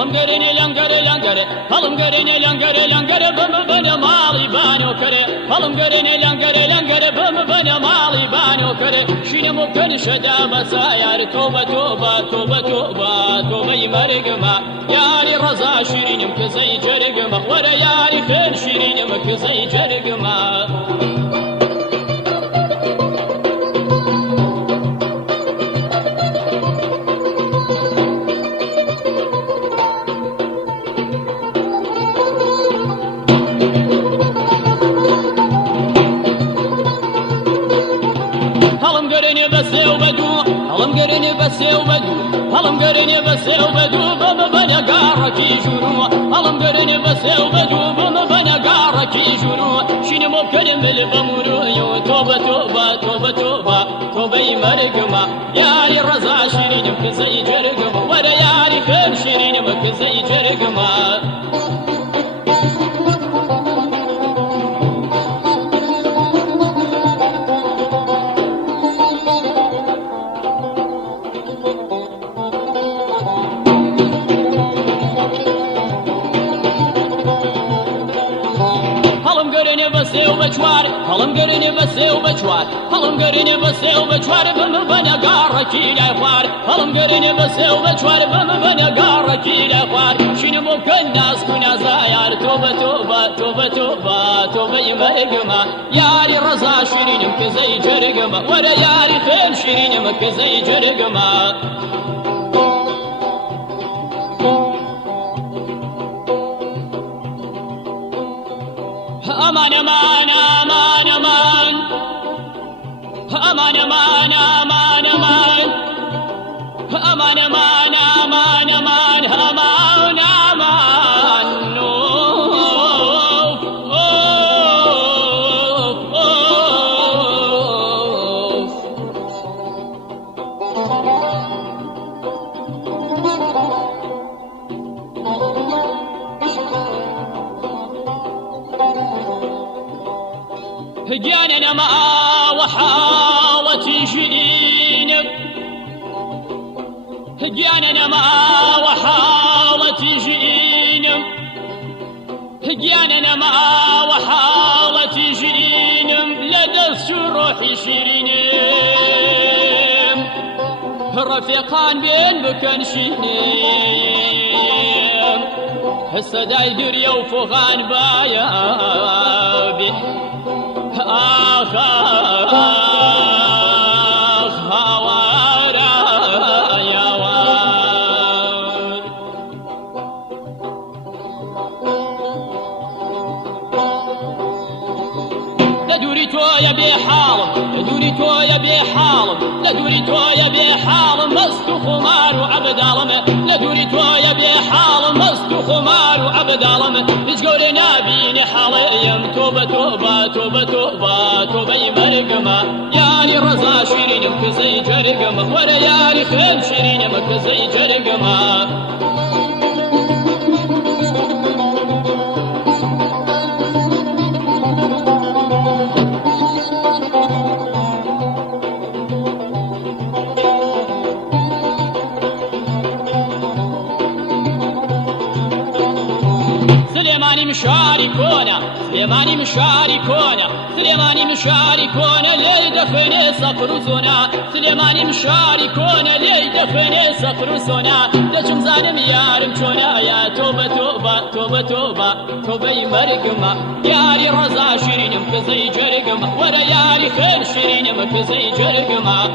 هەڵم گەرێنێ لەنگەرێ لەنگەرێ هەڵم گەرێنێ لەنگەرێ لەنگەرێ بەمە بەنە ماڵی بانۆکەرێ هەڵم گەرێنێ لەنگەرێ لەنگەرێ بەمە بەنە ماڵی بانۆکەرێ شینم و کەنشەدا بەسا یار تۆبە تۆبە تۆبە تۆبە تۆبەی مەرگمە یاری ڕەزا شیرینم کزەی جەرگمە وەرە یاری خێر شیرینم کزەی جەرگمە هەڵم گەرێنێ بەسێ و بەدوو هەڵم گەرێنێ بەسێ و بەدوو هەڵم گەرێنێ بەسێ و بەدوو بەمە بەنە گاڕەکی ژوورۆ هەڵم گەرێنێ بەسێ و بەدوو بەمە بەنە گاڕەکی ژوورۆ شینم و کەلمل بەمورۆیەوە تۆبە تۆبە تۆبە تۆبە تۆبەی مەرگمە یاری ڕەزا شیرینم کزەی جەرگمە وەرە یاری خێر شیرینم کزەی جەرگمە هەڵم گەرێنێ بەسێ و بەچوار هەڵم گەرێنێ بەسێ و بەچوار هەڵم گەرێنێ بەسێ و بەچوار بەمە بەنە گاڕەکی لای خوار هەڵم گەرێنێ بەسێ و بەچوار بەمە بەنە گاڕەکی لای خوار شینم و کەن ناز و نازا یار تۆبە تۆبە تۆبە تۆبە تۆبەی مەرگمە یاری ڕەزا شیرینم کزەی جەرگمە وەرە یاری خێر شیرینم کزەی جەرگمە أمان أمان أمان أمان أمان أمان أمان أمان أمان أمان أمان أمان أمان أمان أوف أوف هجاننا ما وحاولت جئينك هجاننا ما وحاولت جئينك هجاننا ما وحاولت جئينك لدست روحي شيرينم رفيقان بين بكن شينم هسه دايدر يوفغان بايا بي آخ آخ هوارا يا وار لدوري تويا بحالم لدوري تويا بحالم لدوري تويا بحالم مست خمار وعبد علم لدوري تويا بحالم مست خمار وعبد علم بجوري نبيني حاليم توبة توبة توبة توبة توبة مرقمة ياري رضا شيرين مكزي جرقمة ولا ياري خير شيرين مكزي جرقمة سليماني مشاركونا سليماني مشاركونا سليماني مشاركونا لي دفن صقرسونا سليماني مشاركونا لي دفن صقرسونا دجم زانم يارم شونا يا توبة توبة توبة توبة توبة مرقمة ياري رضا شيرين مكزي جرقمة ورا ياري خير شيرين مكزي جرقمة